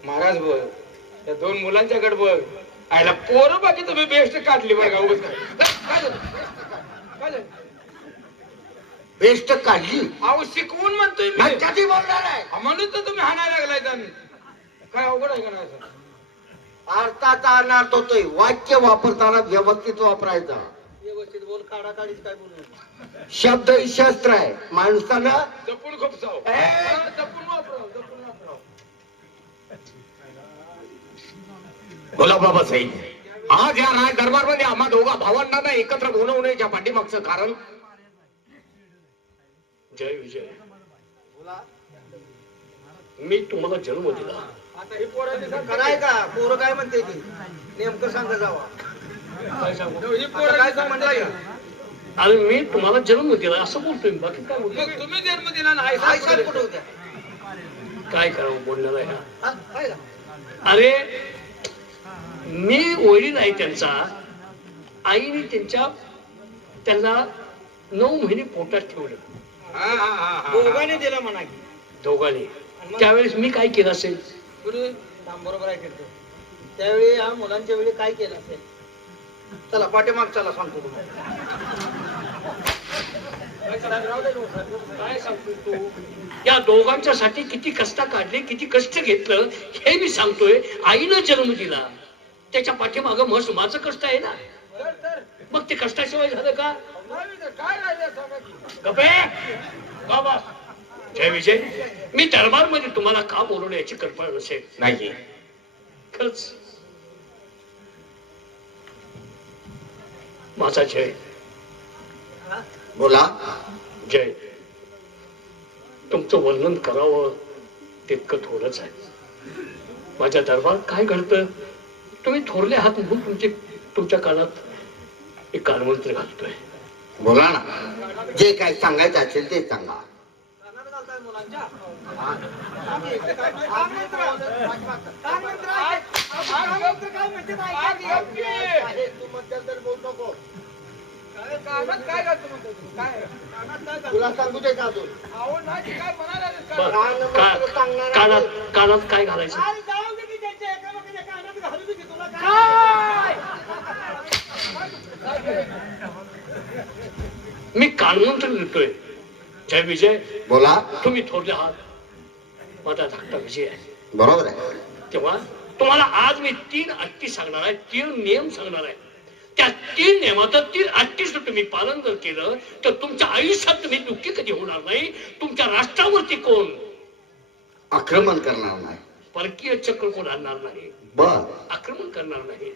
महाराज बघ त्या दोन मुलांच्याकडे बघ आयला पोरं बाकी तुम्ही बेस्ट काढली बरं का उगाच काय झालं? काय झालं? बेस्ट काढली अहो शिकवून म्हणतोय मी. मग कधी बोलणार आहे? म्हणून तर तुम्ही हाणायला लागलाय त्यांनी. काय अवघड आहे का नाही असं? अर्थाचा अनर्थ होतोय. वाक्य वापरताना व्यवस्थित वापरायचा. व्यवस्थित बोल. काढाकाढीच काय बोलू नका. शब्द ही शस्त्र आहे. माणसानं जपून खूप जाऊ जपून वापराव जपून वापराव. बोला बाबासाहेब, आज या राज दरबारमध्ये आम्हा दोघा भावांना एकत्र बोलवण्याच्या पाठीमागचं कारण जय विजय. बोला. मी तुम्हाला जन्म दिला. आता हे पोरांनी कराय का? पोरं काय म्हणते ती? नेमकं सांगा जावा. काय सांगू? ही आता पोरं काय काय म्हणताय? अरे मी तुम्हाला जन्म दिला असं बोलतोय. बाकी काय बोलतोय? मग तुम्ही जन्म दिला नाही आई साहेब कुठं होत्या? काय करावं बोलण्याला ह्या? हा? काय का? अरे मी वडील आहे त्यांचा. आईने त्यांना 9 महिने पोटात ठेवलं दोघांनी दिला म्हणा की. दोघांनी. त्यावेळेस मी काय केलं असेल? काम बरोबर आहे करतो. त्यावेळी या मुलांच्या वेळी काय केलं असेल? चला पाठीमाग चला सांगतो तुम्हाला. काय सांगतोय तू? या दोघांच्यासाठी किती कष्ट काढले, किती कष्ट घेतलं हे मी सांगतोय. आईनं जन्म दिला त्याच्या पाठीमागं माझं कष्ट आहे ना. मग ते कष्टाशिवाय झालं का? काय राहिलं गप्पे बाबा. जय विजय. मी दरबारमध्ये तुम्हाला का बोलवलं याची कल्पना नसेल. नाही खरंच माझा जय. बोला. जय. तुमचं वर्णन करावं तितकं थोडंच आहे. माझ्या दरबारात काय घडतं तुम्ही थोरले हात म्हणून तुमच्या कानात एक कानमंत्र घालतोय. बोला ना. जे काय सांगायचं असेल ते सांगा. कानात घालताय मुलांच्या? तू मध्यंतर बोलू नको. काय घालतो म्हणतो तू? काय तुला सांगू दे का अजून? अहो नाही काय म्हणाला बरं, कानात काय घालायचं? अरे जाऊ दे की त्यांच्या एकामेकाच्या कानात घालू दे की तुला काय? कानमंत्र देतोय. जय विजय, बोला. तुम्ही थोरले आहात, माझा धाकटा विजय आहे. बरोबर आहे. तेव्हा तुम्हाला आज मी 3 अटी सांगणार आहे, 3 नियम सांगणार आहे. त्या 3 नियमाचं 3 अटीचं तुम्ही पालन जर केलं तर तुमच्या आयुष्यात तुम्ही दुःखी कधी होणार नाही. तुमच्या राष्ट्रावरती कोण आक्रमण करणार नाही. परकीय चक्र कोण आणणार नाही, बर. आक्रमण करणार नाही.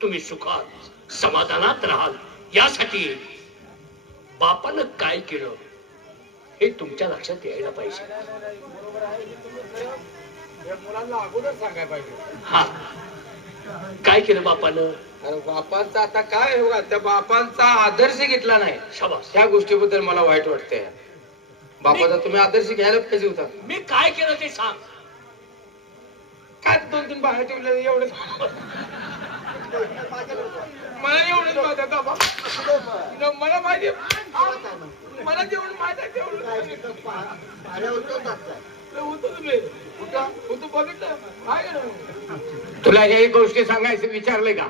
तुम्ही सुखात समाधानात राहाल. यासाठी बापानं काय केलं हे तुमच्या लक्षात यायला पाहिजे. मुलांना अगोदर सांगायला पाहिजे. हा, काय केलं बापानं? अरे बापांचा आता काय हो, त्या बापांचा आदर्श घेतला नाही. शाबास. त्या गोष्टीबद्दल मला वाईट वाटतंय. बापाचा तुम्ही आदर्श घ्यायला पाहिजे होता. मी काय केलं ते सांग. काय 2-3 बाहेर ठेवले एवढं मला एवढंच माहित आहे बाबा. मला माहिती मला जेवढं माहित आहे तेवढं होतो तुम्ही होतो बघितलं काय केलं. तुला हे गोष्टी सांगायचं विचारले का?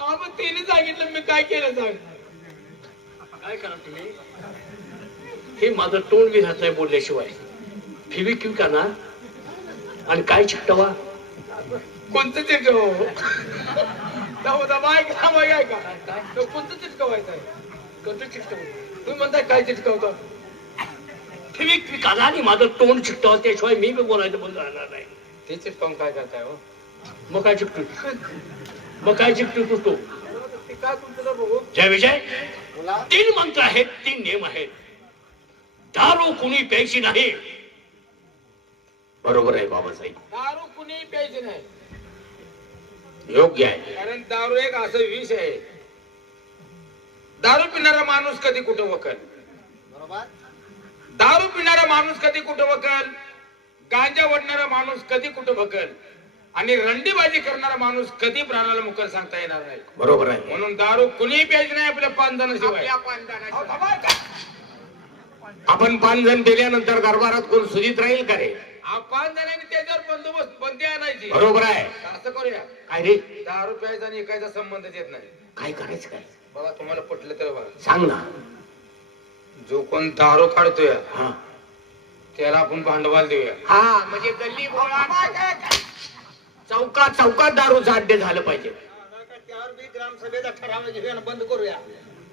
मग तिने सांगितलं मी काय केलं सांग. काय करा तुम्ही, हे माझं तोंड बी राहत नाही बोलल्याशिवाय. फिबिक्यू का ना आणि काय चिकटवा. कोणतं चिटकव बाय का कोणतं चिटकवायचं आहे? कोणतं चिटकव तुम्ही म्हणताय काय चिटकवतो? फिबिक्यू का ना आणि माझं तोंड चिकटवा, त्याशिवाय मी बी बोलायचं बंद राहणार नाही. ते चिटकावून काय करताय हो? मग काय चिकटू, मग काय चिकटू तू? ते काय तुमचं बघू. जय विजय, 3 मंत्र आहेत, 3 नियम आहेत. दारू कुणी प्यायची नाही. बरोबर आहे बाबासाहेब, दारू कुणी प्यायची नाही. योग्य आहे. कारण दारू एक असं विष आहे. दारू पिणारा माणूस कधी कुठं वकल. बरोबर. दारू पिणारा माणूस कधी कुठं वकल. गांजा ओढणारा माणूस कधी कुठं भकल. आणि रंडीबाजी करणारा माणूस कधी प्राणाला मुकल सांगता येणार नाही. बरोबर आहे. म्हणून दारू कुणी प्यायची नाही आपल्या 5 जणांशिवाय. आपण 5 जण दिल्यानंतर दरबारात कोण सुजित राहील का रे? 5 जणांनी त्याच्यावर बंदोबस्त बंदी आणायची. बरोबर आहे. असं करूया. काय रे, दारू प्यायचा आणि एकाचा संबंधच येत नाही. काय करायचं काय बघा तुम्हाला पटलं तर बघा. सांग ना. जो कोण दारू काढतोय हा त्याला आपण भांडवल देऊया. हा, म्हणजे गल्ली चौकात चौकात दारूचा अड्डे झालं पाहिजे. त्यावर बी ग्रामसभेचा ठराव घेऊन बंद करूया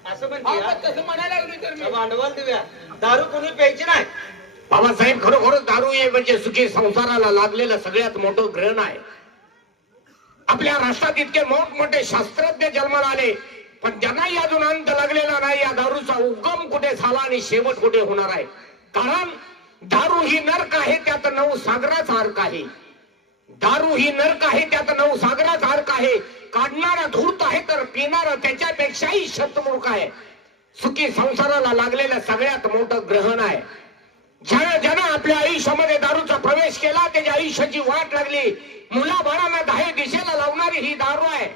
असं हा, म्हणते. पण तसं म्हणायला लागलो तर मी. भांडवल देऊया. दारू कोणी प्यायची नाही. बाबासाहेब, खरोखरच दारू हे म्हणजे सुखी संसाराला लागलेलं सगळ्यात मोठं ग्रहण आहे. आपल्या राष्ट्रात इतके मोठमोठे शास्त्रज्ञ जन्माला आले, पण त्यांनाही अजून अंत लागलेला नाही. या दारूचा उगम कुठे झाला आणि शेवट कुठे होणार आहे. कारण दारू ही नरक आहे, त्यात 9 सागराचा अर्क आहे. दारू ही नरक आहे, त्यात 9 सागराचा अर्क आहे. काढणारा धूर्त आहे तर पिणारा त्याच्यापेक्षाही शतमूर्ख आहे. सुखी संसाराला लागलेलं सगळ्यात मोठं ग्रहण आहे. ज्यानं आपल्या आयुष्यामध्ये दारूचा प्रवेश केला त्याच्या आयुष्याची वाट लागली. मुलाबाळांना 10 दिशेला लावणारी ही दारू आहे.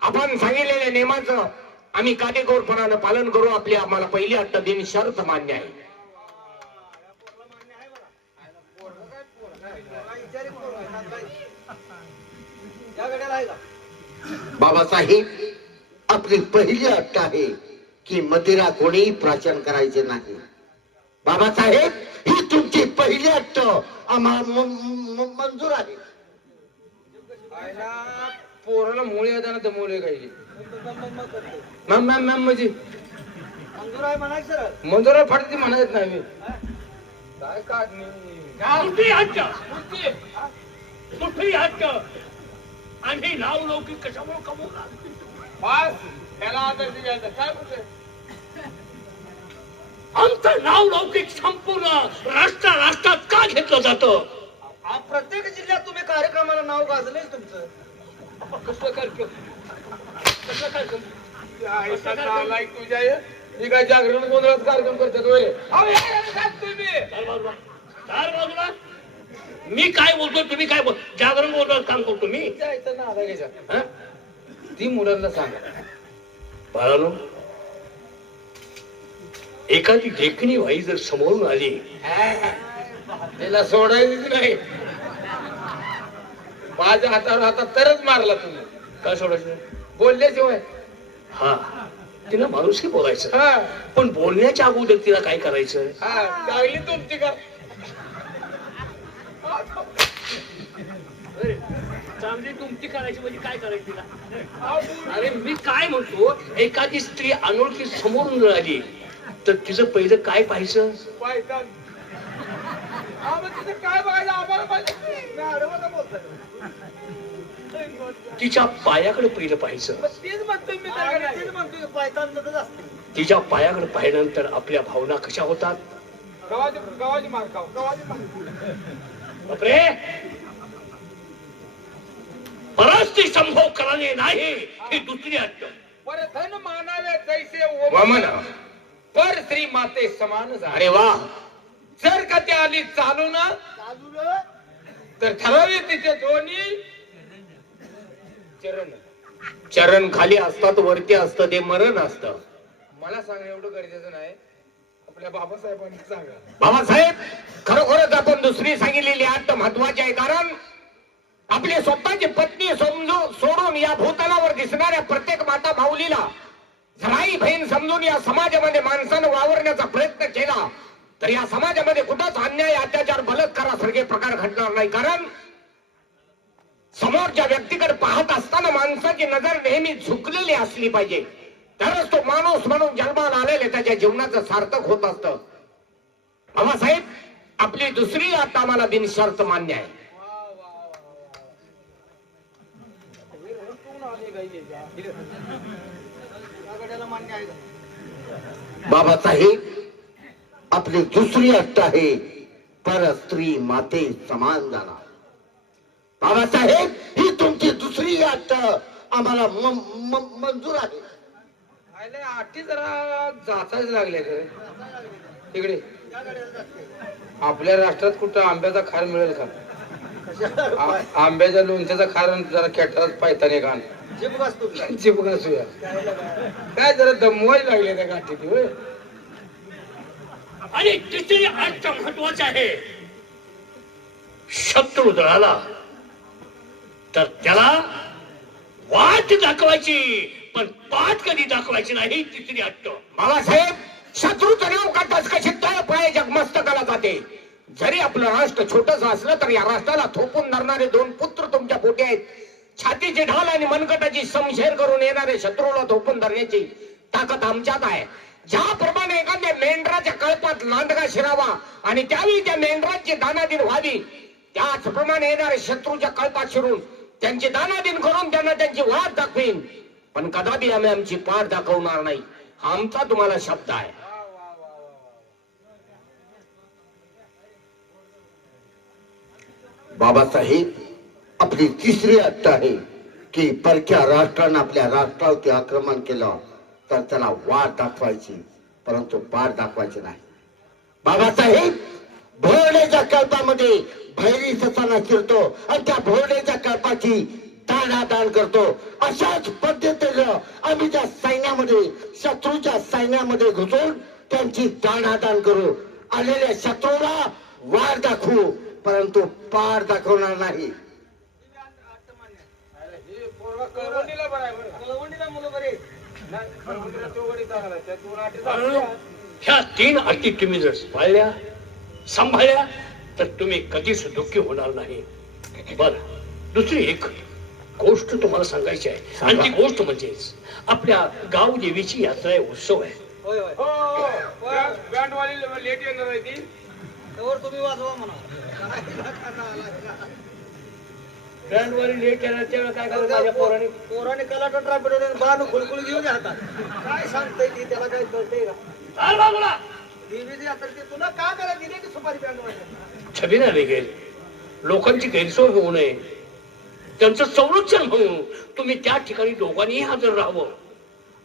आपण सांगितलेल्या नियमाचं आम्ही काटेकोरपणानं पालन करू. आपली आम्हाला पहिली अट्ट दिन शर्त मान्य आहे. बाबासाहेब, आपली पहिली अट आहे की मदिरा कोणी प्राशन करायचे नाही. बाबासाहेब, ही तुमची पहिली अट आम्हाला मंजूर आहे. पोराला मुळे येताना तर मुळे काही मॅम मॅम मॅम म्हणजे मंजूर आहे म्हणायचं सर. मंजुरा फाटती म्हणत नाही मी. काय काढणी मोठी हट्ट, मोठी हट्ट आणि नाव लौकिक कशामुळे कमवणार. पास त्याला आदर द्यायचा काय बोलतोय. आमचं नाव लौकिक संपूर्ण राष्ट्रात का घेतलं जातं? प्रत्येक जिल्ह्यात तुम्ही कार्यक्रमाला नाव गाजलंय तुमचं. कसं कार्यक्रम कसं कार्यक्रम तुझ्या ही काय जागरण गोंधळात कार्यक्रम करतात तुम्ही. चार बाजूला मी काय बोलतो, तुम्ही काय बोल. जागरण बोलतो काम करतो मी. जायचं ना आला घ्यायचा ती मुलांना सांगा. बाळानो, एखादी देखणी बाई जर समोरून आली, त्याला सोडायचीच नाही. माझ्या हातावर हातात तरच मारला तुम्ही. काय सोडायचं? बोलल्याशिवाय हा तिला माणूसकी बोलायचं, हा पण बोलण्याच्या अगोदर तिला काय करायचं? हा चांगली तुमची का अरे, चांगली तुमची करायची म्हणजे काय करायची तिला? अरे मी काय म्हणतो, एखादी स्त्री अनोळखी समोरून जर आली तर तिचं पहिलं काय पाहायचं? पायथन तिथे काय बघायचं आम्हाला पाहिजे मॅडमला बोलतोय. तिच्या पायाकडे पहिलं पाहायचं. तेच म्हणतोय मी त्याकडे, तेच म्हणतोय पायतांच असते. तिच्या पायाकडे पाहिल्यानंतर आपल्या भावना कशा होतात? गव्हाची मार खाऊ गव्हाची मार बापरे, परस्त्री संभोग कराने नाही ही दुसरी अट. पर धन मानावे जैसे वमन पर श्री माते समान झाले. अरे वा, जर का ती आली चालू ना चालू तर ठरावे तिचे दोन्ही चरण चरण खाली असतात, वरती असतं ते मरण असतं. मला सांगा एवढं गरजेचं नाही, आपल्या बाबासाहेबांनी सांगा. बाबासाहेब, खरोखरच आपण दुसरी सांगितलेली अट महत्वाची आहे, कारण आपली स्वतःची पत्नी सोडून या भूतलावर दिसणाऱ्या प्रत्येक माता माऊलीला जर आई बहीण समजून या समाजामध्ये माणसानं वावरण्याचा प्रयत्न केला तर या समाजामध्ये कुठंच अन्याय, अत्याचार, बलात्कारासारखे प्रकार घडणार नाही. कारण समोरच्या व्यक्तीकडे पाहत असताना माणसाची नजर नेहमी झुकलेली असली पाहिजे, तरच तो माणूस म्हणून जन्माला आलेले त्याच्या जीवनाचं सार्थक होत असतं. बाबासाहेब, आपली दुसरी अट आम्हाला बिनशर्त मान्य आहे. मान्य आहे. बाबासाहेब, आपली दुसरी अट आहे पर स्त्री माते समान जाणार. बाबासाहेब, ही तुमची दुसरी अट आम्हाला मंजूर आहे. आले आठी जरा जाचाच लागले खरे तिकडे. आपल्या राष्ट्रात कुठं आंब्याचा खार मिळेल का? आंब्याच्या लोणच्याचा खार जरा खेटरात पायताने घाण चिपकासूया काय जरा दमवायला लागले त्या गाठीत. आणि तिसरी अट महत्वाची आहे, शत्रू जळाला तर त्याला वाट दाखवायची, पण पाठ कधी दाखवायची नाही. तिसरी अट. बाबासाहेब, शत्रूचं नाव काढताच कशी तळ पाय जगमस्तकाला जाते. जरी आपलं राष्ट्र छोटस असलं तर या राष्ट्राला थोपून धरणारे दोन पुत्र तुमच्या पोटी आहेत. छातीची ढाल आणि मनगटाची समशेर करून येणारे शत्रूला थोपून धरण्याची ताकद आमच्यात आहे. ज्याप्रमाणे एखाद्या मेंढराच्या कळपात लांडगा शिरावा आणि त्यावेळी त्या मेंढराची दानादिन व्हावी, त्याचप्रमाणे येणारे शत्रूच्या कळपात शिरून त्यांची दानादिन करून त्यांना त्यांची वाट दाखवीन, पण कदापि आम्ही आमची पाठ दाखवणार नाही. हा आमचा तुम्हाला शब्द आहे. बाबासाहेब, आपली तिसरी अट आहे की परक्या राष्ट्रानं आपल्या राष्ट्रावरती आक्रमण केलं तर त्याला वाट दाखवायची, परंतु पाठ दाखवायची नाही. बाबासाहेब, भोरड्याच्या कल्पामध्ये भैरी ससाना शिरतो आणि त्या भोरड्याच्या कल्पाची दान करतो. अशाच पद्धतीनं आम्ही त्या सैन्यामध्ये, शत्रूच्या सैन्यामध्ये घुसून त्यांची दान करू. आलेल्या शत्रूला वाट दाखवू, परंतु पार दाखवणार नाही. ह्या तीन अटी तुम्ही जर पाळल्या, सांभाळल्या तर तुम्ही कधीच दुःखी होणार नाही. बर, दुसरी एक गोष्ट तुम्हाला सांगायची आहे, आणि ती गोष्ट म्हणजेच आपल्या गाव देवीची यात्रा आहे, उत्सव आहे. लेट येणार आहे ती. तुम्ही वाजवा म्हणा. बँडवाली लेट येणार त्यावेळेला काय करायचं? माझ्या पोराने पोराने कलाटा ट्राफिक बाण खुळखुळ घेऊन हातात. काय सांगतोय ती, त्याला काय कळतंय का? चाल बाजूला. देवीची यात्रा ती तुला का करायला दिली की सुपारी बँड वाजवायला? छबी नाही निघेल. लोकांची गैरसोय होऊ नये, त्यांचं संरक्षण म्हणून तुम्ही त्या ठिकाणी दोघांनीही हजर राहावं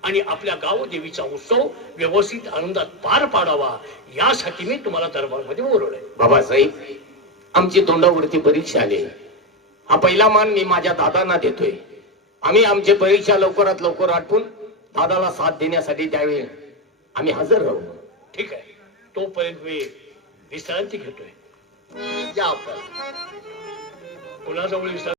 आणि आपल्या गाव देवीचा उत्सव व्यवस्थित आनंदात पार पाडावा, यासाठी मी तुम्हाला दरबारमध्ये बोलवलंय. बाबासाहेब, आमची तोंडावरती परीक्षा आली. हा पहिला मान मी माझ्या दादांना देतोय. आम्ही आमची परीक्षा लवकरात लवकर आटपून दादाला साथ देण्यासाठी त्यावेळी आम्ही हजर राहू. ठीक आहे, तोपर्यंत मी विश्रांती घेतोय. या आपण. कुणाजवळ विश्रांती